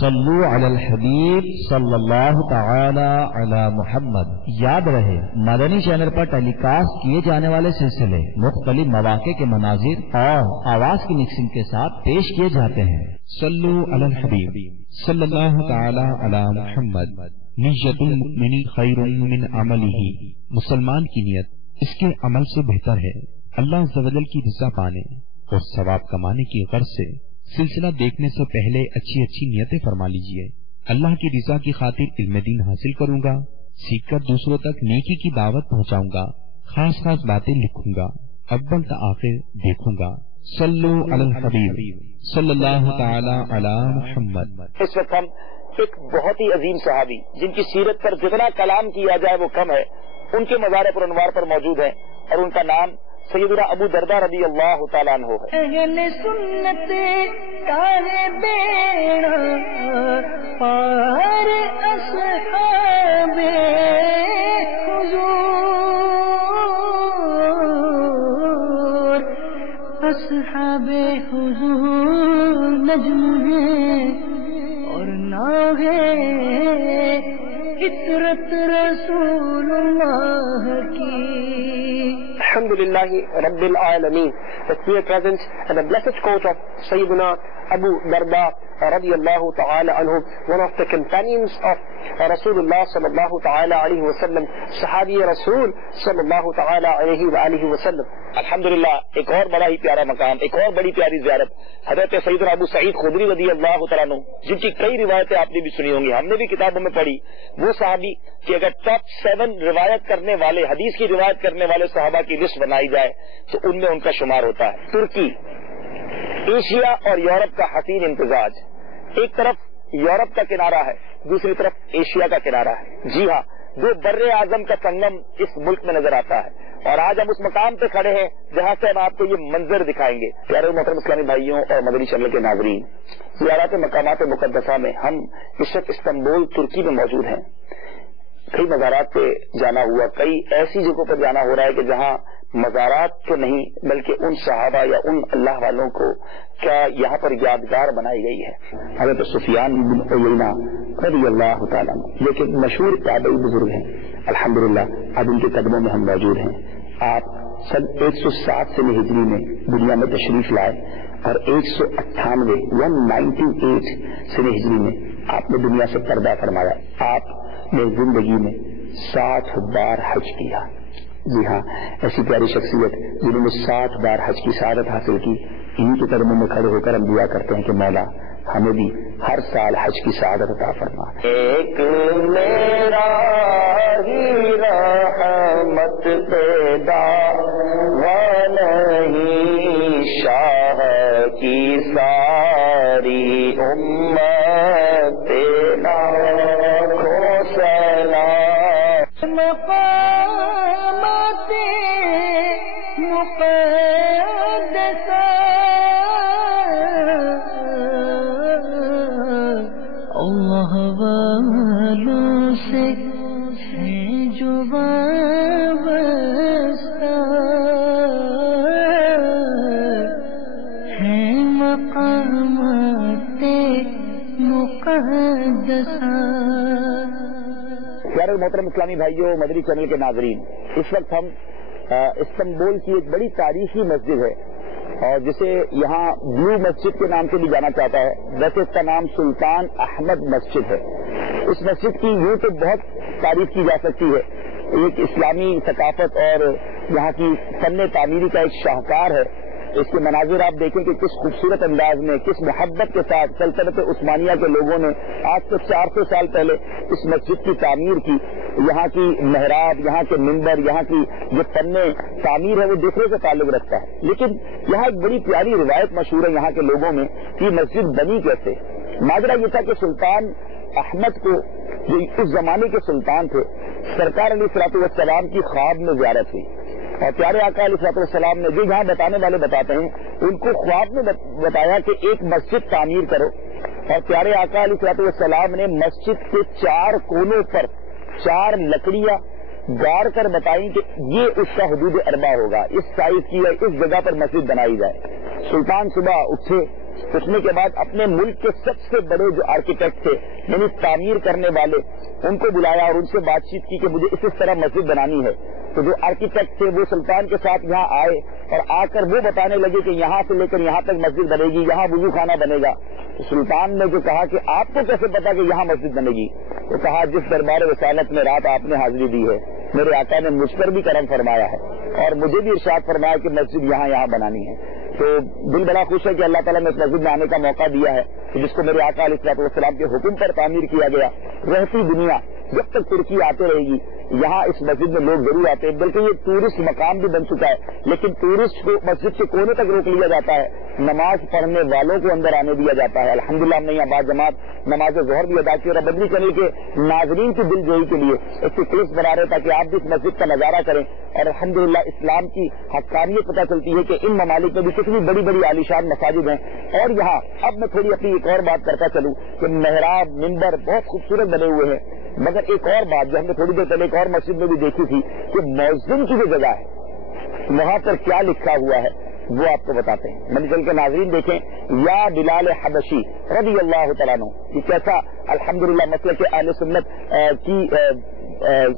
صلو علی الحبیب صلی اللہ تعالی علی محمد۔ یاد رہے مدنی چینل پر ٹیلی کاسٹ کیے جانے والے سلسلے مختلف مواقع کے مناظر اور آواز کی مکسنگ کے ساتھ پیش کیے جاتے ہیں۔ صلو علی الحبیب صلی اللہ تعالی علی محمد۔ نیت المؤمن خیر من عملہ، مسلمان کی نیت اس کے عمل سے بہتر ہے۔ اللہ عز و جل کی رضا پانے اور ثواب کمانے کی غرض سے سلسلہ دیکھنے سے پہلے اچھی اچھی نیتیں فرما لیجئے۔ اللہ کی رضا کی خاطر علم دین حاصل کروں گا، سیکھ کر دوسروں تک نیکی کی دعوت پہنچاؤں گا، خاص خاص باتیں لکھوں گا، اول تا آخر دیکھوں گا۔ صلو علی الحبیب صلی اللہ تعالی علی محمد۔ اس وقت ہم ایک بہت ہی عظیم صحابی جن کی سیرت پر جتنا کلام کیا جائے وہ کم ہے، ان کے مزار پر انوار پر موجود ہیں، اور ان کا نام سیدنا ابو درداء رضی اللہ تعالیٰ عنہ ہے۔ اہل سنت کارے بیڑا پار اصحاب حضور، اصحاب حضور نجم ہے اور نہ ہے عطرت رسول اللہ کی۔ Alhamdulillah Rabbil Alameen, the clear presence and the blessed quote of Sayyidina Abu Darda radiyallahu ta'ala anhu, one of the companions of Rasulullah sallallahu ta'ala alayhi wa sallam, sahabi Rasul sallallahu ta'ala alayhi wa alihi wa sallam. Alhamdulillah ایک اور بڑا ہی پیارا مقام، ایک اور بڑی پیاری زیارت حضرت سیدنا ابو سعید خدری رضی اللہ تعالیٰ عنہ، جن کی کئی روایتیں آپ نے بھی سنی ہوں گی، ہم نے بھی کتابوں میں پڑھی۔ وہ صحابی کہ اگر ٹاپ 7 روایت کرنے والے، حدیث کی روایت کرنے والے صحابہ کی لسٹ بنائی جائے تو ان میں ان کا شمار ہوتا ہے۔ ترکی، ایشیا اور یورپ کا حسین امتزاج، ایک طرف یورپ کا کنارہ ہے، دوسری طرف ایشیا کا کنارہ ہے۔ جی ہاں، دو بر اعظم کا سنگم اس ملک میں نظر آتا ہے، اور آج ہم اس مقام پہ کھڑے ہیں جہاں سے ہم آپ کو یہ منظر دکھائیں گے۔ پیارے محترم اسلامی بھائیوں اور مدنی چینل کے ناظرین، زیارت مقامات مقدسہ میں ہم اس وقت استنبول ترکی میں موجود ہیں۔ کئی مزارات پہ جانا ہوا، کئی ایسی جگہوں پر جانا ہو رہا ہے کہ جہاں مزارات تو نہیں بلکہ ان صحابہ یا ان اللہ والوں کو کیا یہاں پر یادگار بنائی گئی ہے۔ حضرت سفیان بن عیینہ رضی اللہ تعالیٰ عنہ لیکن مشہور تابعی بزرگ ہیں، الحمدللہ اب ان کے قدموں میں ہم موجود ہیں۔ آپ سن 160 سے ہجری میں دنیا میں تشریف لائے اور 198 سے ہجری میں آپ نے دنیا سے پردہ فرمایا۔ آپ نے زندگی میں 60 بار حج کیا۔ جی ہاں، ایسی پیاری شخصیت جنہوں نے 60 بار حج کی سعادت حاصل کی، انہی کے قدموں میں کھڑے ہو کر ہم دعا کرتے ہیں کہ مولا ہمیں بھی ہر سال حج کی سعادت عطا فرما۔ ایک میرا ہی رحمت پیدا و نہیں شاہ کی ساری امت تیرا کو سلام۔ مقامات مقدسہ اللہ والوں سے ہے جو وابستہ، ہے مقامات مقدسہ۔ پیارے محترم اسلامی بھائیوں، مدنی چینل کے ناظرین، اس وقت ہم استنبول کی ایک بڑی تاریخی مسجد ہے اور جسے یہاں بلو مسجد کے نام سے بھی جانا چاہتا ہے، ویسے اس کا نام سلطان احمد مسجد ہے۔ اس مسجد کی یوں تو بہت تعریف کی جا سکتی ہے، ایک اسلامی ثقافت اور یہاں کی فن تعمیری کا ایک شاہکار ہے۔ اس کے مناظر آپ دیکھیں کہ کس خوبصورت انداز میں، کس محبت کے ساتھ سلطنت عثمانیہ کے لوگوں نے آج سے 400 سال پہلے اس مسجد کی تعمیر کی۔ یہاں کی محراب، یہاں کے منبر، یہاں کی جو فن تعمیر ہے وہ دوسرے سے تعلق رکھتا ہے، لیکن یہاں ایک بڑی پیاری روایت مشہور ہے یہاں کے لوگوں میں کہ مسجد بنی کیسے۔ ماجرا یہ تھا کہ سلطان احمد کو، جو اس زمانے کے سلطان تھے، سرکار علیہ الصلوۃ والسلام کی خواب میں زیارت ہوئی، اور پیارے آقا علیہ الصلوۃ والسلام نے، جو یہاں بتانے والے بتاتے ہیں، ان کو خواب میں بتایا کہ ایک مسجد تعمیر کرو، اور پیارے آقا علیہ الصلوۃ والسلام نے مسجد کے 4 کونوں پر 4 لکڑیاں گاڑ کر بتائی کہ یہ اس کا حدود اربع ہوگا، اس سائز کی ہے، اس جگہ پر مسجد بنائی جائے۔ سلطان صبح اٹھے، اٹھنے کے بعد اپنے ملک کے سب سے بڑے جو آرکیٹیکٹ تھے یعنی تعمیر کرنے والے ان کو بلایا اور ان سے بات چیت کی کہ مجھے اس طرح مسجد بنانی ہے. تو جو آرکیٹیکٹ تھے وہ سلطان کے ساتھ یہاں آئے اور آ کر وہ بتانے لگے کہ یہاں سے لے کر یہاں تک مسجد بنے گی, یہاں وضو خانہ بنے گا. تو سلطان نے جو کہا کہ آپ کو کیسے پتا کہ یہاں مسجد بنے گی؟ تو کہا جس دربار رسالت میں رات آپ نے حاضری دی ہے میرے آقا نے مجھ پر بھی کرم فرمایا ہے اور مجھے بھی ارشاد فرمایا کہ مسجد یہاں بنانی ہے. تو دل بڑا خوش ہے کہ اللہ تعالیٰ نے اس مسجد میں آنے کا موقع دیا ہے کہ جس کو میرے آقا علیہ الصلوۃ والسلام کے حکم پر تعمیر کیا گیا. رہتی دنیا جب تک ترقی آتے رہے گی یہاں اس مسجد میں لوگ ضرور آتے ہیں, بلکہ یہ ٹورسٹ مقام بھی بن چکا ہے, لیکن ٹورسٹ کو مسجد کے کونے تک روک لیا جاتا ہے, نماز پڑھنے والوں کو اندر آنے دیا جاتا ہے. الحمدللہ ہم نے یہاں بعد جماعت نماز ظہر بھی ادا کی اور بدلی چینل کے ناظرین کی دل جوئی کے لیے ایک کلپس بنا رہے تاکہ آپ بھی اس مسجد کا نظارہ کریں اور الحمدللہ اسلام کی حقانیت پتہ چلتی ہے کہ ان ممالک میں بھی کتنی بڑی بڑی عالیشان مساجد ہیں. اور یہاں اب میں تھوڑی اپنی ایک اور بات کرتا چلوں کہ محراب منبر بہت خوبصورت بنے ہوئے ہیں, مگر ایک اور بات جو ہم نے تھوڑی دیر پہلے ایک اور مسجد میں بھی دیکھی تھی کہ مؤذن کی جو جگہ ہے وہاں پر کیا لکھا ہوا ہے وہ آپ کو بتاتے ہیں. میں نے چل کے ناظرین دیکھیں, یا بلال حبشی رضی اللہ تعالیٰ عنہ, یہ کیسا الحمدللہ مسلک اہل سنت کی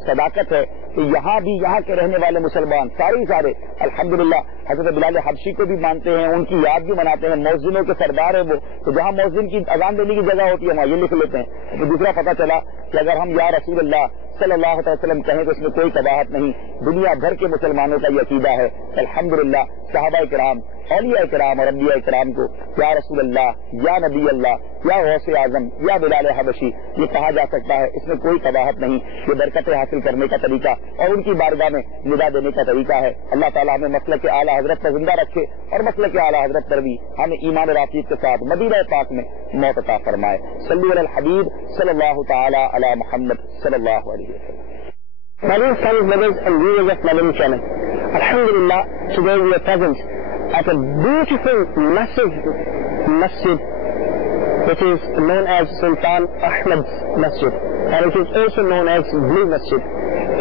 صداقت ہے کہ یہاں بھی یہاں کے رہنے والے مسلمان سارے الحمدللہ حضرت بلال حبشی کو بھی مانتے ہیں, ان کی یاد بھی مناتے ہیں, مؤذنوں کے سردار ہیں وہ. تو جہاں مؤذن کی اذان دینے کی جگہ ہوتی ہے وہاں یہ لکھ لیتے ہیں. تو دوسرا پتہ چلا کہ اگر ہم یا رسول اللہ صلی اللہ علیہ وسلم کہیں تو اس میں کوئی قباحت نہیں, دنیا بھر کے مسلمانوں کا یہ عقیدہ ہے الحمدللہ. صحابہ کرام, اولیاء کرام اور انبیاء کرام کو یا رسول اللہ, یا نبی اللہ, یا غوث اعظم, یا بلال حبشی یہ کہا جا سکتا ہے, اس میں کوئی قباحت نہیں. یہ برکتیں حاصل کرنے کا طریقہ اور ان کی بارگاہ میں ندا دینے کا طریقہ ہے. اللہ تعالیٰ ہمیں مسلک اعلیٰ حضرت پر زندہ رکھے اور مسلک اعلیٰ حضرت پر بھی ہمیں ایمان اور عقیدت کے ساتھ مدینہ پاک میں موت عطا فرمائے. صلی علی الحبیب صلی اللہ تعالی علی محمد صلی اللہ علیہ وسلم. My dear friends, brothers and viewers of Madani channel, Alhamdulillah, today we are present at a beautiful, massive masjid. It is known as Sultan Ahmad's Masjid, and it is also known as Blue Masjid.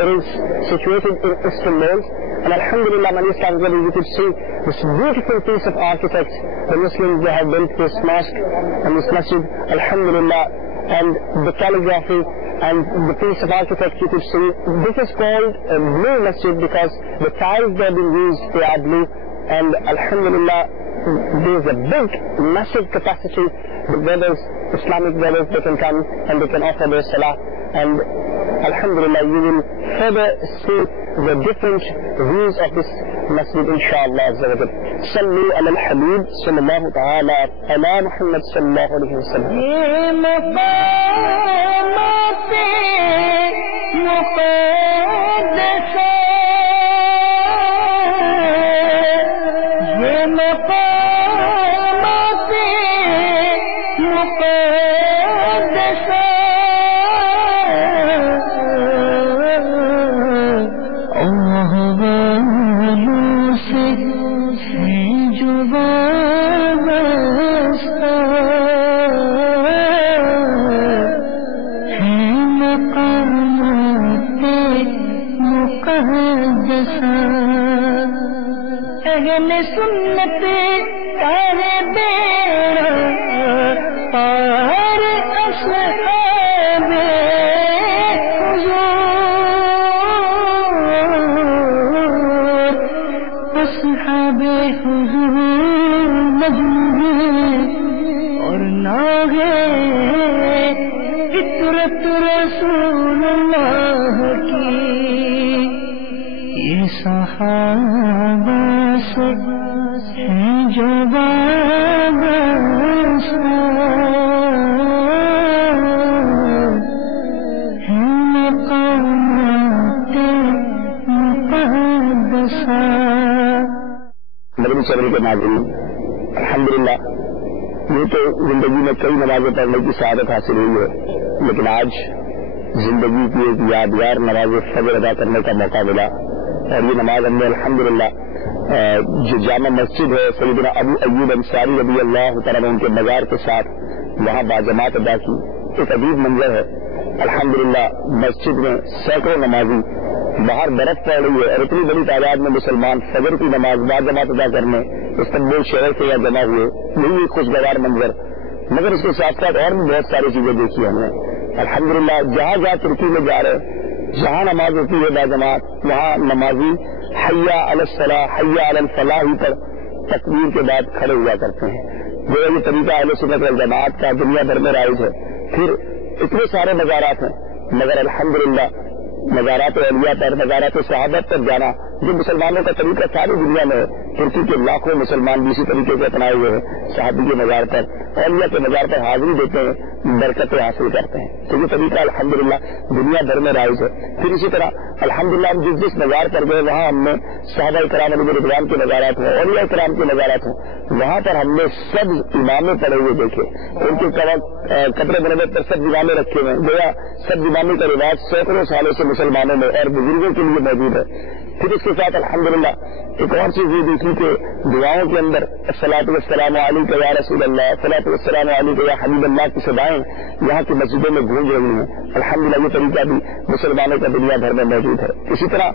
It is situated in Istanbul, and Alhamdulillah, my dear friends, brothers, you could see this beautiful piece of architecture. The Muslims, they have built this mosque and this masjid, Alhamdulillah, and the calligraphy and the piece of architecture you could see. This is called a Blue Masjid because the tiles that have been used, they are blue, and alhamdulillah there is a big, massive capacity. The brothers, Islamic brothers, they can come and they can offer their salah, and alhamdulillah you will further see the different views of this masjid inshallah azza wa jalla. Sallu ala al-habib sallallahu ta'ala ala Muhammad sallallahu alayhi wa sallam. ye maqamat muqaddas ye maqamat muqaddas Allah walon se jo wasta hai maqamat muqaddas ahle sunnat kare bera par ashab أصحاب حضور مجنون اور نہ ہے فطرت رسول اللہ کی یہ صحابہ سے ہیں جو وابستہ ہیں مقامات مقدسہ. مدنی چینل کے ناظرین, الحمدللہ یہ تو زندگی میں کئی نمازیں پڑھنے کی سعادت حاصل ہوئی ہے, لیکن آج زندگی کی ایک یادگار نماز فجر ادا کرنے کا موقع ملا, اور یہ نماز ہم نے الحمدللہ جو جامع مسجد ہے سیدنا ابو ایوب انصاری رضی اللہ تعالیٰ ان کے مزار کے ساتھ وہاں باجماعت ادا کی. ایک عجیب منظر ہے, الحمدللہ مسجد میں سینکڑوں نمازی باہر برف پڑ رہی ہے اور اتنی بڑی تعداد میں مسلمان فجر کی نماز باجماعت ادا کرنے استنبول شہر سے یہاں جمع ہوئے، یہی ایک خوشگوار منظر. مگر اس کے ساتھ ساتھ اور بھی بہت ساری چیزیں دیکھی ہم نے. الحمدللہ جہاں جہاں ترکی میں جا رہے جہاں نماز ہوتی ہے باجماعت وہاں نمازی حیا علی الصلاح حیا علی الفلاح پر تکبیر کے بعد کھڑے ہوا کرتے ہیں. جو یہ طریقہ اہل سنت والجماعت کا دنیا بھر میں رائج ہے. پھر اتنے سارے مزارات ہیں مگر الحمدللہ مزارات اولیاء پر مزارات صحابت پر جانا جو مسلمانوں کا طریقہ ساری دنیا میں ہے. ترکی کے لاکھوں مسلمان بھی اسی طریقے سے اپنائے ہوئے ہیں. صحابی کے مزار پر اولیاء کے مزار پر حاضری دیتے ہیں، برکتیں حاصل کرتے ہیں. تو یہ طریقہ الحمدللہ دنیا بھر میں رائج ہے. پھر اسی طرح الحمدللہ ہم جس مزار پر گئے وہاں ہم نے صحابہ کرام علیہ رضوان کے مزارات ہوں، اولیاء کرام کے مزارات ہوں، وہاں پر ہم نے سب امامے پڑے ہوئے دیکھے. ان کے قبر منور پر سب امامے رکھے ہوئے. گویا سب امامے کا رواج سینکڑوں سالوں سے مسلمانوں میں اور بزرگوں کے لیے موجود ہے. پھر اس کے ساتھ الحمدللہ ایک اور چیز یہ دیکھی کہ دعاؤں کے اندر الصلاۃ والسلام علیک یا رسول اللہ، الصلاۃ والسلام علیک یا حبیب اللہ کی صدائیں یہاں کی مسجدوں میں گونج رہی ہیں. الحمدللہ یہ طریقہ بھی مسلمانوں کا دنیا بھر میں موجود ہے. اسی طرح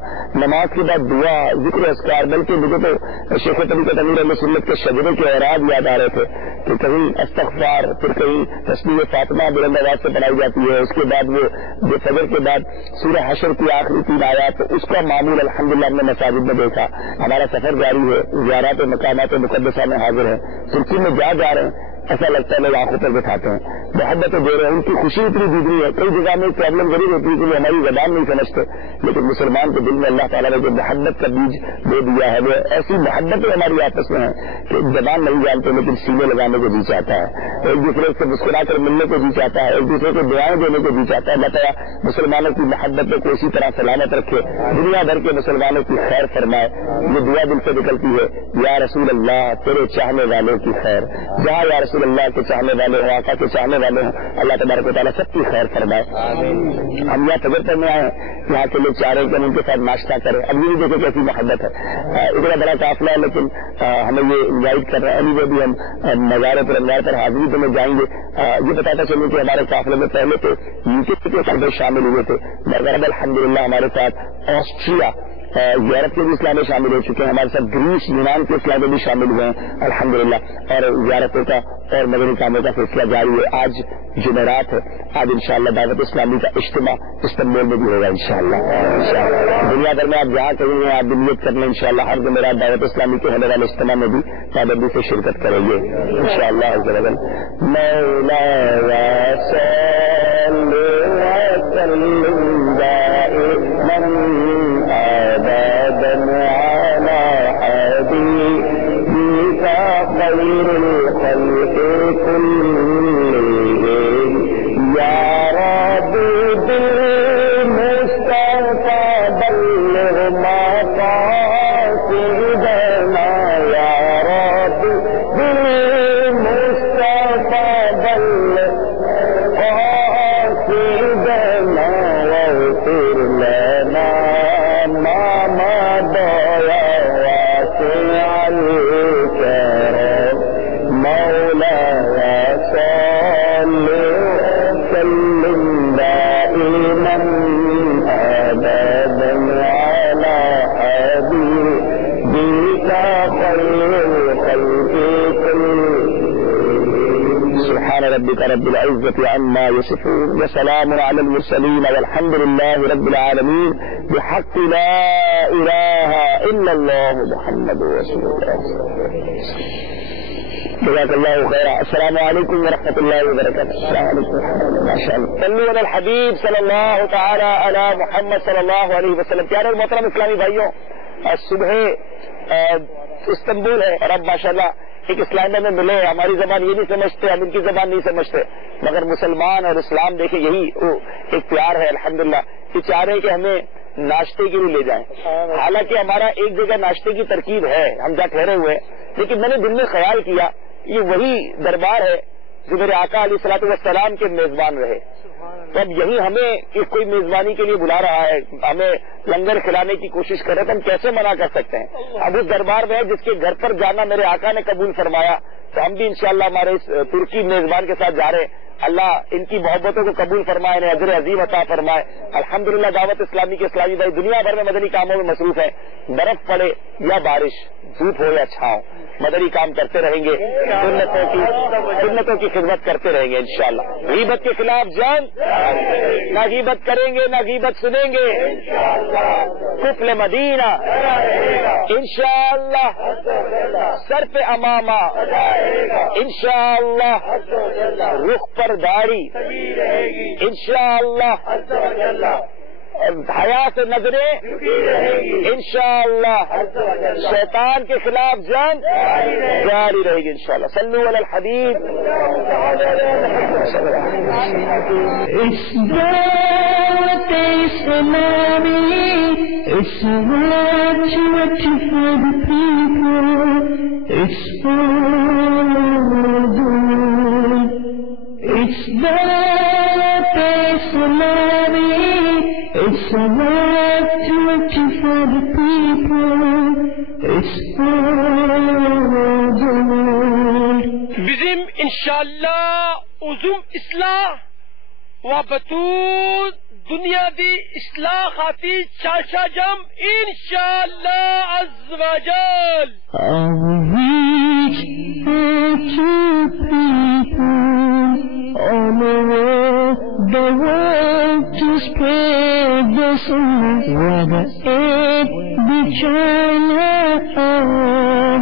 نماز کے بعد دعا ذکر اذکار، بلکہ مجھے تو شیخ طریقت امیر اہل سنت کے شجرے کے اعراض یاد آ رہے تھے کہ کہیں استغفار، پھر کہیں تسبیح فاطمہ بلند آواز سے پڑھائی جاتی ہے. اس کے بعد وہ جو فجر کے بعد سورہ حشر کی آخری 3 آیات اس کا معمول الحمدللہ ہم نے مساجد میں دیکھا. ہمارا سفر جاری ہے، زیارات مقامات مقدسہ میں حاضر ہیں. ترکی میں جا رہے ہیں ایسا لگتا ہے لوگ آنکھوں پر بٹھاتے ہیں، محبت دے رہے ہیں. ان کی خوشی اتنی دیدنی ہے. کئی جگہ میں پرابلم ضرور ہوتی ہے کہ وہ ہماری زبان نہیں سمجھتے، لیکن مسلمان کے دل میں اللہ تعالیٰ نے جو محبت کا بیج دے دیا ہے وہ ایسی محبتیں ہماری آپس میں ہیں کہ زبان نہیں جانتے لیکن سینے لگانے کو جی چاہتا ہے، ایک دوسرے سے مسکرا کر ملنے کو جی چاہتا ہے، ایک دوسرے کو دعائیں دینے کو جی چاہتا ہے. اللہ تعالیٰ مسلمانوں کی محبت کو اسی طرح سلامت رکھے، دنیا بھر کے مسلمانوں کی خیر فرمائے. یہ دعا دل سے نکلتی ہے یا رسول اللہ تیرے چاہنے والوں کی خیر. جہاں یا رسول اللہ کے چاہنے والے ہوں، آقا کے چاہنے والے ہوں، اللہ تبارک و تعالیٰ سب کی خیر فرمائے. ہم یہاں فجر پڑھنے آئے ہیں، یہاں کے لوگ چاہ رہے ہیں کہ ہم ان کے ساتھ ناشتہ کریں. اب یہ دیکھیں کیسی محبت ہے، اتنا بڑا قافلہ ہے لیکن ہمیں یہ انوائٹ کر رہے ہیں. ابھی بھی ہم مزار پر انوار پر حاضری تو میں جائیں گے. یہ بتاتا چلوں کہ ہمارے قافلے میں پہلے تو یوکے کے صدر شامل ہوئے تھے، مگر الحمدللہ ہمارے ساتھ آسٹریا یورپ کے بھی اسلامی شامل ہو چکے ہیں. ہمارے ساتھ گریس یونان کے اسلامی بھی شامل ہوئے ہیں الحمدللہ. اور زیارتوں کا اور مدنی کاموں کا سلسلہ جاری ہے. آج جمعرات ہے، آج انشاءاللہ دعوت اسلامی کا اجتماع استنبول میں بھی ہوگا انشاءاللہ. دنیا بھر میں آپ جہاں کہیں گے آپ نیت کر لیں انشاءاللہ ہر جمعرات دعوت اسلامی کے ہونے والے اجتماع میں بھی پابندی سے شرکت کریں گے انشاءاللہ. رب العزة عما يصفون وسلام على المرسلين والحمد لله رب العالمين بحق لا إله إلا الله محمد رسول الله. جزاك الله خيرا. السلام عليكم ورحمة الله وبركاته. السلام عليكم ما شاء الله. صلوا على الحبيب صلى الله تعالى على محمد صلى الله عليه وسلم. پیارے اور محترم اسلامی بھائیوں، صبح استنبول ہے اور اب ماشاءاللہ ایک اسلام میں ملے. ہماری زبان یہ نہیں سمجھتے، ہم ان کی زبان نہیں سمجھتے، مگر مسلمان اور اسلام دیکھیں یہی ایک پیار ہے الحمدللہ. یہ چاہ رہے ہیں کہ ہمیں ناشتے کے لیے لے جائیں. حالانکہ ہمارا ایک جگہ ناشتے کی ترکیب ہے، ہم جا ٹھہرے ہوئے، لیکن میں نے دل میں خیال کیا یہ وہی دربار ہے جو میرے آقا علیہ الصلوۃ والسلام کے میزبان رہے. تو اب یہی ہمیں کوئی میزبانی کے لیے بلا رہا ہے، ہمیں لنگر کھلانے کی کوشش کر رہے تو ہم کیسے منع کر سکتے ہیں. اب اس دربار میں جس کے گھر پر جانا میرے آقا نے قبول فرمایا تو ہم بھی انشاءاللہ ہمارے اس ترکی میزبان کے ساتھ جا رہے ہیں اللہ ان کی محبتوں کو قبول فرمائے، انہیں اجر عظیم عطا فرمائے۔ الحمدللہ دعوت اسلامی کے اسلامی بھائی دنیا بھر میں مدنی کاموں میں مصروف ہیں، برف پڑے یا بارش، دھوپ ہو یا چھاؤں، مدنی کام کرتے رہیں گے، سنتوں کی خدمت کرتے رہیں گے انشاءاللہ۔ غیبت کے خلاف جنگ، نہ غیبت کریں گے نہ غیبت سنیں گے، کفل مدینہ انشاءاللہ، سر پہ امامہ انشاءاللہ، رخ پر داڑھی انشاءاللہ، حیا سے نظریں انشاءاللہ، شیطان کے خلاف جنگ جاری رہے گی انشاءاللہ۔ صلو علی الحبیب۔ It's dawat Islami, it's what for the people, it's for the world. It's dawat Islami, it's what for the people, it's for the world. بزم انشاءاللہ عزم اصلاح و بطول دنیا دی اصلاح خاطی چاشا جم انشاءاللہ عز و جل. Reach out to people all over the world to spread the sunnah, whether it be China or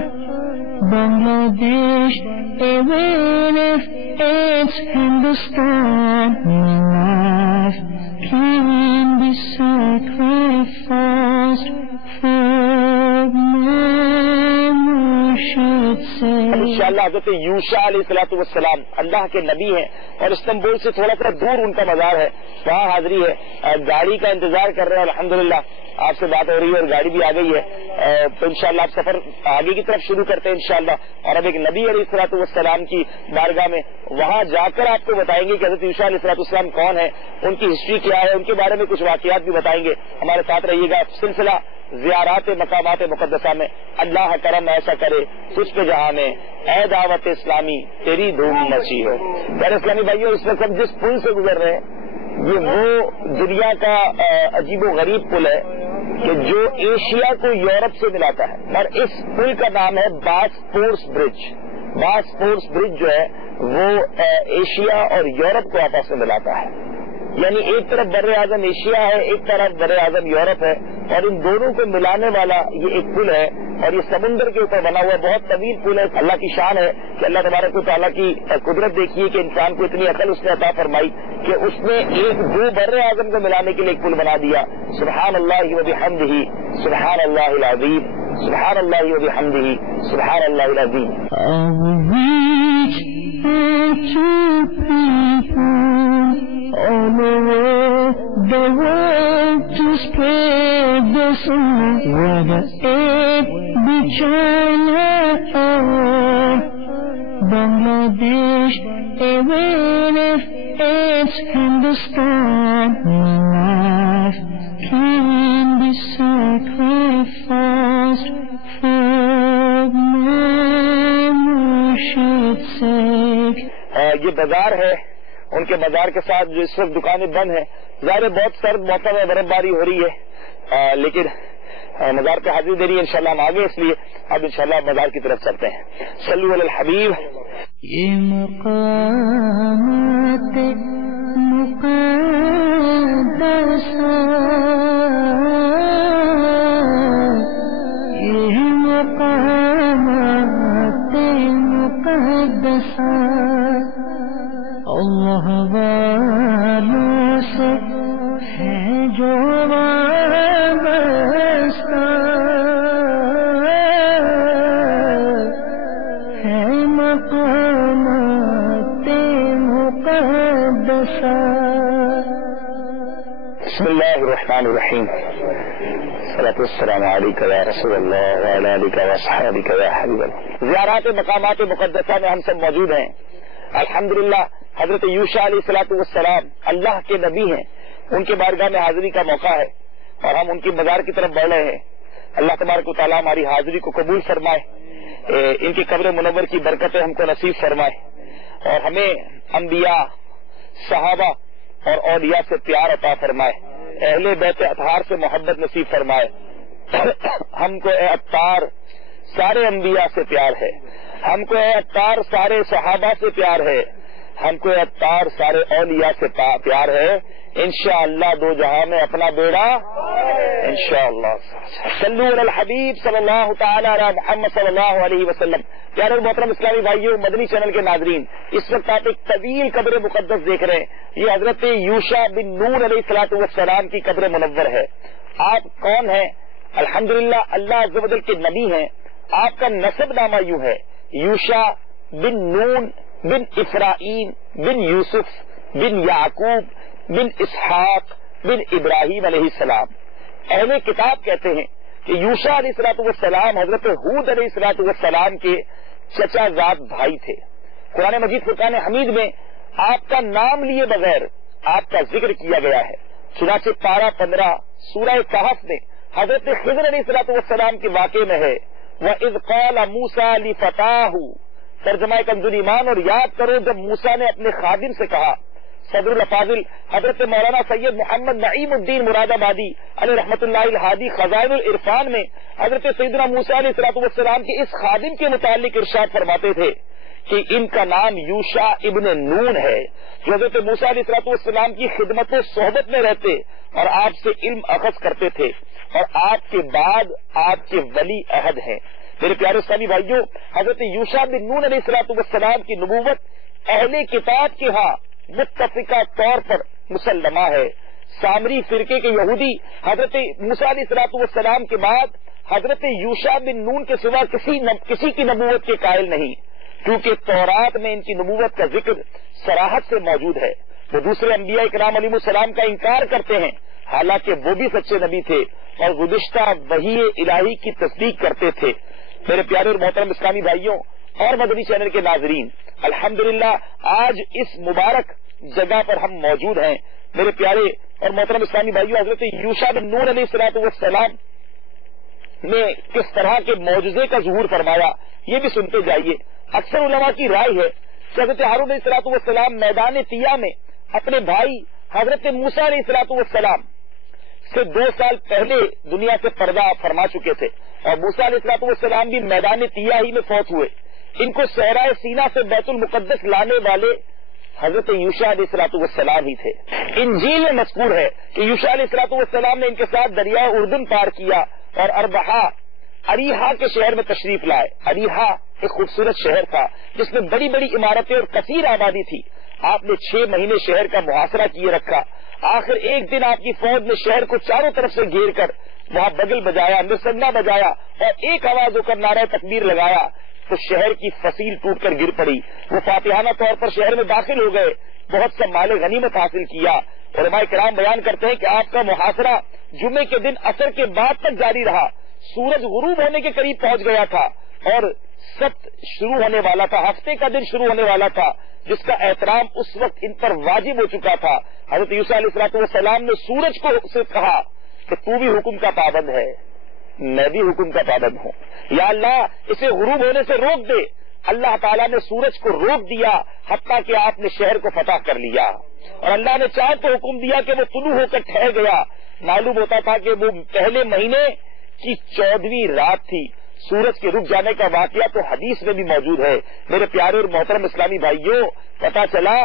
Bangladesh, even if it's Hindustan. Life can be sacrificed for man, should say. انشاءاللہ حضرت یوشع علیہ الصلوۃ والسلام اللہ کے نبی ہیں اور استنبول سے تھوڑا سا دور ان کا مزار ہے، وہاں حاضری ہے، گاڑی کا انتظار کر رہے ہیں۔ الحمدللہ آپ سے بات ہو رہی ہے اور گاڑی بھی آ گئی ہے، تو انشاءاللہ آپ سفر آگے کی طرف شروع کرتے ہیں انشاءاللہ۔ اور اب ایک نبی علیہ الصلوۃ والسلام کی بارگاہ میں وہاں جا کر آپ کو بتائیں گے کہ حضرت یوشع علیہ الصلوۃ والسلام کون ہے، ان کی ہسٹری کیا ہے، ان کے بارے میں کچھ واقعات بھی بتائیں گے۔ ہمارے ساتھ رہیے گا۔ سلسلہ زیارات مقامات مقدسہ میں اللہ کرم ایسا کرے تجھ پہ جہاں میں، اے دعوت اسلامی تیری دھوم مچی ہو۔ غیر اسلامی بھائیوں، اس وقت ہم جس پل سے گزر رہے ہیں یہ وہ دنیا کا عجیب و غریب پل ہے کہ جو ایشیا کو یورپ سے ملاتا ہے، اور اس پل کا نام ہے باسفورس برج۔ باسفورس برج جو ہے وہ ایشیا اور یورپ کو آپس میں ملاتا ہے، یعنی ایک طرف بر اعظم ایشیا ہے، ایک طرف بر اعظم یورپ ہے، اور ان دونوں کو ملانے والا یہ ایک پل ہے، اور یہ سمندر کے اوپر بنا ہوا بہت طویل پل ہے۔ اللہ کی شان ہے کہ اللہ تبارک و تعالیٰ کی قدرت دیکھیے کہ انسان کو اتنی عقل اس نے عطا فرمائی کہ اس نے دو بر اعظم کو ملانے کے لیے ایک پل بنا دیا۔ سبحان اللہ و بحمدہ، سبحان اللہ العظیم، سبحان اللہ و بحمدہ، سبحان اللہ العظیم۔ All over the world to spread the sunnah, whether it be China or Bangladesh, even if it's Hindustan. Life can be sacrificed for man, should say. یہ بازار ہے، ان کے بازار کے ساتھ جو اس وقت دکانیں بند ہیں، ظاہر بہت سرد موسم ہے، برف باری ہو رہی ہے، لیکن مزار پہ حاضری دے رہی ہے انشاءاللہ ہم آگے، اس لیے اب انشاءاللہ مزار کی طرف چلتے ہیں۔ صلو علی الحبیب۔ یہ مقامات مقدسہ، یہ مقامات مقدسہ اللہ والوں سے ہے جو وابستہ، ہے مقامات مقدسہ۔ بسم اللہ الرحمن الرحیم، الصلاۃ والسلام علیک یا رسول اللہ وعلی آلک واصحابک یا حبیب اللہ۔ زیارات مقامات مقدسہ میں ہم سب موجود ہیں۔ الحمدللہ حضرت یوشع علیہ الصلوۃ والسلام اللہ کے نبی ہیں، ان کے بارگاہ میں حاضری کا موقع ہے اور ہم ان کی مزار کی طرف بڑھ رہے ہیں۔ اللہ تبارک و تعالیٰ ہماری حاضری کو قبول فرمائے، ان کی قبر منور کی برکتیں ہم کو نصیب فرمائے، اور ہمیں انبیاء صحابہ اور اولیاء سے پیار عطا فرمائے، اہل بیت اطہار سے محبت نصیب فرمائے۔ ہم کو اے عطار سارے انبیاء سے پیار ہے، ہم کو اے عطار سارے صحابہ سے پیار ہے، ہم کو اے عطار سارے اولیاء سے پیار ہے۔ انشاءاللہ دو جہاں میں اپنا بیڑا انشاءاللہ۔ صلو علی الحبیب صلی اللہ تعالی علی محمد صلی اللہ علیہ وسلم۔ پیارے محترم اسلامی بھائیوں، مدنی چینل کے ناظرین، اس وقت آپ ایک طویل قبر مقدس دیکھ رہے ہیں۔ یہ حضرت یوشع بن نون علیہ الصلوۃ والسلام کی قبر منور ہے۔ آپ کون ہیں؟ الحمدللہ اللہ عز و جل کے نبی ہیں۔ آپ کا نسب نامہ یوں ہے، یوشع بن نون بن افرایم بن یوسف بن یعقوب بن اسحاق بن ابراہیم علیہ السلام۔ اہل کتاب کہتے ہیں کہ یوشع علیہ الصلوۃ والسلام حضرت ہود علیہ الصلوۃ والسلام کے چچا زاد بھائی تھے۔ قرآن مجید فرقان حمید میں آپ کا نام لیے بغیر آپ کا ذکر کیا گیا ہے۔ چنانچہ پارہ 15 سورہ کہف میں حضرت خضر علیہ الصلوۃ والسلام کے واقعے میں ہے، وَإِذْ قَالَ مُوسَىٰ لِفَتَاهُ، ترجمہ کنز ایمان، اور یاد کرو جب موسیٰ نے اپنے خادم سے کہا۔ صدر الافاضل حضرت مولانا سید محمد نعیم الدین مراد آبادی علیہ رحمۃ اللہ الہادی خزائن العرفان میں حضرت سیدنا موسیٰ علیہ الصلوۃ والسلام کے اس خادم کے متعلق ارشاد فرماتے تھے کہ ان کا نام یوشع ابن نون ہے، جو حضرت موسیٰ علیہ الصلوۃ والسلام کی خدمت و صحبت میں رہتے اور آپ سے علم اخذ کرتے تھے، اور آپ کے بعد آپ کے ولی عہد ہیں۔ میرے پیارے اسلامی بھائیوں، حضرت یوشع بن نون علیہ الصلوۃ والسلام کی نبوت اہل کتاب کے ہاں متفقہ طور پر مسلمہ ہے۔ سامری فرقے کے یہودی حضرت موسیٰ علیہ الصلوۃ والسلام کے بعد حضرت یوشع بن نون کے سوا کسی کی نبوت کے قائل نہیں، کیونکہ تورات میں ان کی نبوت کا ذکر صراحت سے موجود ہے۔ وہ دوسرے انبیاء کرام علیہ السلام کا انکار کرتے ہیں، حالانکہ وہ بھی سچے نبی تھے اور گزشتہ وحی الہی کی تصدیق کرتے تھے۔ میرے پیارے اور محترم اسلامی بھائیوں اور مدنی چینل کے ناظرین، الحمدللہ آج اس مبارک جگہ پر ہم موجود ہیں۔ میرے پیارے اور محترم اسلامی بھائیوں، حضرت یوشع بن نون علیہ الصلوۃ والسلام نے کس طرح کے معجزے کا ظہور فرمایا یہ بھی سنتے جائیے۔ اکثر علماء کی رائے ہے کہ حضرت ہارون علیہ الصلوۃ والسلام میدان طیہ میں اپنے بھائی حضرت موسیٰ علیہ الصلوۃ والسلام سے 2 سال پہلے دنیا سے پردہ فرما چکے تھے، اور موسیٰ علیہ الصلوۃ والسلام بھی میدان طیہ ہی میں فوت ہوئے۔ ان کو صحرائے سینا سے بیت المقدس لانے والے حضرت یوشع علیہ الصلوۃ والسلام ہی تھے۔ انجیل میں مذکور ہے کہ یوشع علیہ الصلوۃ والسلام نے ان کے ساتھ دریائے اردن پار کیا اور اربحہ اریحا کے شہر میں تشریف لائے۔ اریحا ایک خوبصورت شہر تھا جس میں بڑی بڑی عمارتیں اور کثیر آبادی تھی۔ آپ نے 6 مہینے شہر کا محاصرہ کیے رکھا۔ آخر ایک دن آپ کی فوج نے شہر کو چاروں طرف سے گھیر کر وہاں بگل بجایا، نسنگا بجایا اور ایک آواز ہو کر نعرہ تکبیر لگایا تو شہر کی فصیل ٹوٹ کر گر پڑی۔ وہ فاتحانہ طور پر شہر میں داخل ہو گئے، بہت سا مال غنیمت حاصل کیا۔ علماء کرام بیان کرتے ہیں کہ آپ کا محاصرہ جمعے کے دن عصر کے بعد تک جاری رہا۔ سورج غروب ہونے کے قریب پہنچ گیا تھا اور سبت شروع ہونے والا تھا، ہفتے کا دن شروع ہونے والا تھا، جس کا احترام اس وقت ان پر واجب ہو چکا تھا۔ حضرت یوسف علیہ الصلوۃ والسلام نے سورج کو سے کہا کہ تو بھی حکم کا پابند ہے، میں بھی حکم کا پابند ہوں، یا اللہ اسے غروب ہونے سے روک دے۔ اللہ تعالیٰ نے سورج کو روک دیا حتیٰ کہ آپ نے شہر کو فتح کر لیا، اور اللہ نے چاہے تو حکم دیا کہ وہ طلوع ہو کر ٹھہر گیا۔ معلوم ہوتا تھا کہ وہ پہلے مہینے کی 14ویں رات تھی۔ سورج کے رک جانے کا واقعہ تو حدیث میں بھی موجود ہے۔ میرے پیارے اور محترم اسلامی بھائیوں، پتا چلا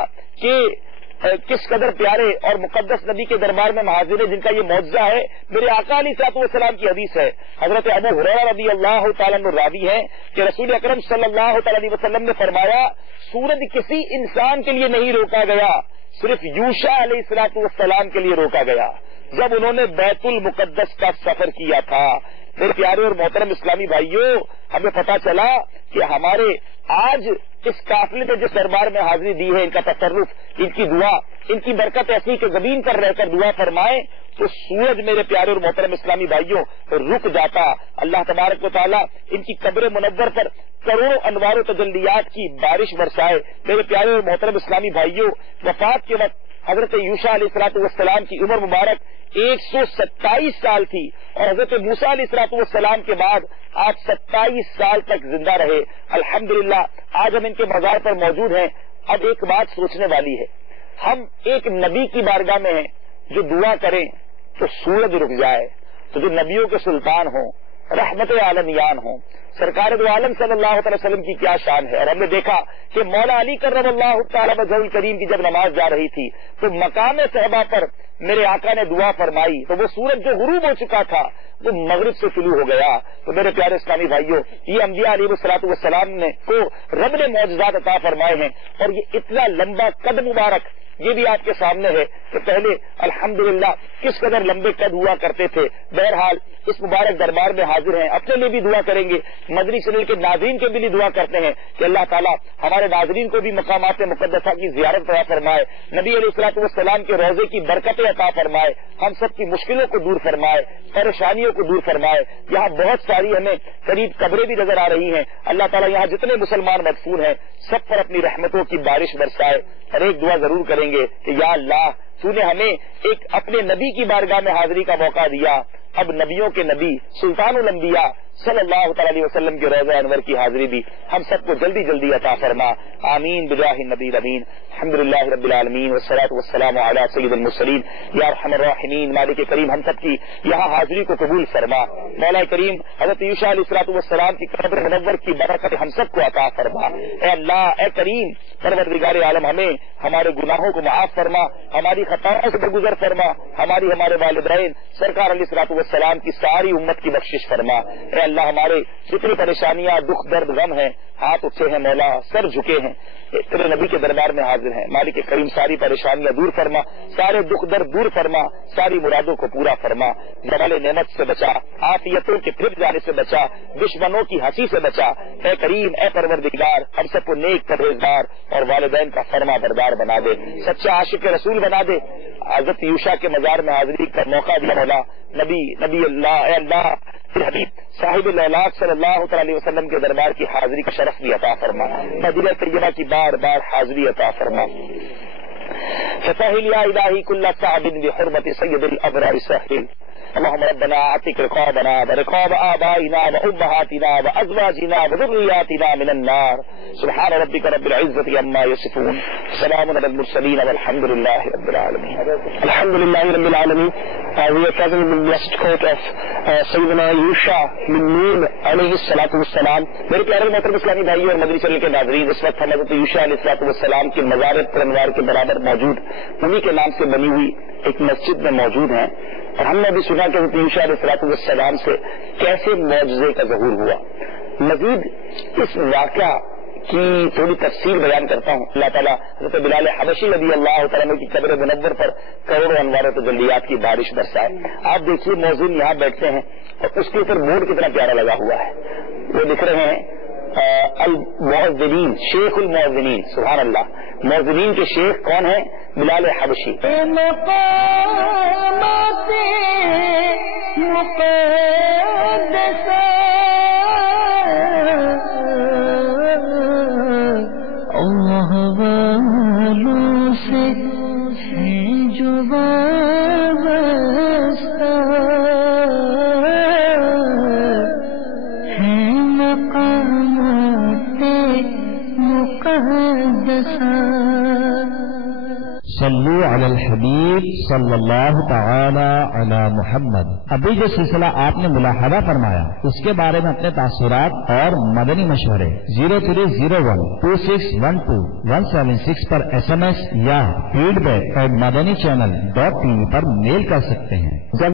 کہ کس قدر پیارے اور مقدس نبی کے دربار میں حاضر ہے جن کا یہ معجزہ ہے۔ میرے آقا علیہ الصلوۃ والسلام کی حدیث ہے، حضرت ابو ہریرہ رضی اللہ تعالیٰ عنہ راوی ہیں کہ رسول اکرم صلی اللہ تعالیٰ علیہ وسلم نے فرمایا سورج کسی انسان کے لیے نہیں روکا گیا، صرف یوشع علیہ الصلوۃ والسلام کے لیے روکا گیا جب انہوں نے بیت المقدس کا سفر کیا تھا۔ میرے پیارے اور محترم اسلامی بھائیوں، ہمیں پتا چلا کہ ہمارے آج اس قافلے نے جس دربار میں حاضری دی ہے، ان کا تصرف، ان کی دعا، ان کی برکت ایسی کہ زمین پر رہ کر دعا فرمائے تو سورج میرے پیارے اور محترم اسلامی بھائیوں رک جاتا۔ اللہ تبارک و تعالیٰ ان کی قبر منور پر کروڑوں انوار و تجلیات کی بارش برسائے۔ میرے پیارے اور محترم اسلامی بھائیوں، وفات کے وقت حضرت یوشع علیہ الصلوۃ والسلام کی عمر مبارک 127 سال تھی، اور حضرت موسیٰ علیہ الصلوۃ والسلام کے بعد آپ 27 سال تک زندہ رہے۔ الحمدللہ آج ہم ان کے مزار پر موجود ہیں۔ اب ایک بات سوچنے والی ہے، ہم ایک نبی کی بارگاہ میں ہیں جو دعا کریں تو سورج رک جائے، تو جو نبیوں کے سلطان ہوں، رحمت عالمیان ہوں، سرکار دو عالم صلی اللہ علیہ وسلم کی کیا شان ہے. اور ہم نے دیکھا کہ مولا علی کرم اللہ تعالی وجہ الکریم کی جب نماز جا رہی تھی تو مقام صحابہ پر میرے آقا نے دعا فرمائی تو وہ سورج جو غروب ہو چکا تھا وہ مغرب سے طلوع ہو گیا. تو میرے پیارے اسلامی بھائیوں، یہ انبیاء علیہ الصلوۃ والسلام نے کو رب نے معجزات عطا فرمائے ہیں، اور یہ اتنا لمبا قد مبارک یہ بھی آپ کے سامنے ہے کہ پہلے الحمدللہ کس قدر لمبے قد ہوا کرتے تھے. بہرحال اس مبارک دربار میں حاضر ہیں، اپنے لیے بھی دعا کریں گے، مدنی چینل کے ناظرین کے بھی لیے دعا کرتے ہیں کہ اللہ تعالیٰ ہمارے ناظرین کو بھی مقامات مقدسہ کی زیارت عطا فرمائے، نبی علیہ الصلوۃ والسلام کے روضے کی برکتیں عطا فرمائے، ہم سب کی مشکلوں کو دور فرمائے، پریشانیوں کو دور فرمائے. یہاں بہت ساری ہمیں قریب قبریں بھی نظر آ رہی ہیں، اللہ تعالیٰ یہاں جتنے مسلمان مدفون ہیں سب پر اپنی رحمتوں کی بارش برسائے. اور ایک دعا ضرور کریں گے کہ یا اللہ تو نے ہمیں ایک اپنے نبی کی بارگاہ میں حاضری کا موقع دیا، اب نبیوں کے نبی سلطان الانبیاء صلی اللہ تعالی علیہ وسلم کے روضہ انور کی حاضری بھی ہم سب کو جلدی جلدی عطا فرما. آمین بجاہ النبی الامین. الحمدللہ رب العالمین والصلاۃ والسلام علی سید المرسلین. یا ارحم الراحمین، مالک کریم ہم سب کی یہاں حاضری کو قبول فرما. مولا کریم حضرت یوشع علیہ الصلوۃ والسلام کی قبر منور کی برکت ہم سب کو عطا فرما. اے اللہ، اے کریم پروردگار عالم، ہمیں ہمارے گناہوں کو معاف فرما، ہماری خطاؤں سے درگزر فرما، ہمارے والدین سرکار علیہ الصلوۃ والسلام کی ساری امت کی بخشش فرما. اے اللہ، ہمارے جتنی پریشانیاں دکھ درد غم ہیں، ہاتھ اٹھے ہیں مولا، سر جھکے ہیں، تیرے نبی کے دربار میں حاضر ہیں. مالک کریم ساری پریشانیاں دور فرما، سارے دکھ درد دور فرما، ساری مرادوں کو پورا فرما. زوال نعمت سے بچا، عافیتوں کے پھر جانے سے بچا، دشمنوں کی ہنسی سے بچا. اے کریم، اے پروردگار، ہم سب کو نیک پرہیزگار اور والدین کا فرما بردار بنا دے، سچا عاشق رسول بنا دے. حضرت یوشع کے مزار میں حاضری کا موقع دیا مولا. نبی اللہ، اے اللہ حبیب صاحب الاولاق صلی اللہ تعالی علیہ وسلم کے دربار کی حاضری کا شرف بھی عطا فرما، مدینہ طیبہ کی بار بار حاضری عطا فرما. فسهل يا إلهي كل صعب بحرمة سيد الأبرار سهل. اللهم ربنا اعتق رقابنا ورقاب آبائنا وأمهاتنا وأزواجنا وذرياتنا من النار. سبحان ربك رب العزة عما يصفون، سلام على المرسلين والحمد لله رب العالمين. الحمد لله رب العالمين. We are present in the blessed court of Sayyidina Yusha bin Nun علیہ الصلوۃ والسلام. میرے پیارے محترم اسلامی بھائیوں اور مدنی چینل کے ناظرین، اس وقت ہم حضرت یوشع علیہ الصلوۃ والسلام کے مزار پرانوار کے برابر موجود انہی کے نام سے بنی ہوئی ایک مسجد میں موجود ہیں، اور ہم نے بھی سنا کہ حضرت یوشع علیہ الصلوۃ والسلام سے کیسے معجزے کا ظہور ہوا. مزید اس واقعہ کی تھوڑی تفصیل بیان کرتا ہوں. اللہ تعالیٰ حضرت بلال حبشی رضی اللہ تعالیٰ کی قبر منور پر کروڑوں انوار و تجلیات کی بارش برسائے. آپ دیکھیے موزن یہاں بیٹھتے ہیں اور اس کے اوپر بورڈ کتنا پیارا لگا ہوا ہے، وہ لکھ رہے ہیں المؤذنین، شیخ المؤذنین. سبحان اللہ، مؤذنین کے شیخ کون ہیں؟ بلال حبشی. اللہ والوں سے ہے جو وابستہ، ہے مقامات مقدسہ. صلو علی الحبیب صلی اللہ تعالی علی محمد. ابھی جو سلسلہ آپ نے ملاحظہ فرمایا اس کے بارے میں اپنے تاثرات اور مدنی مشورے 03012612 پر SMS یا feedback@madanichannel.tv پر میل کر سکتے ہیں.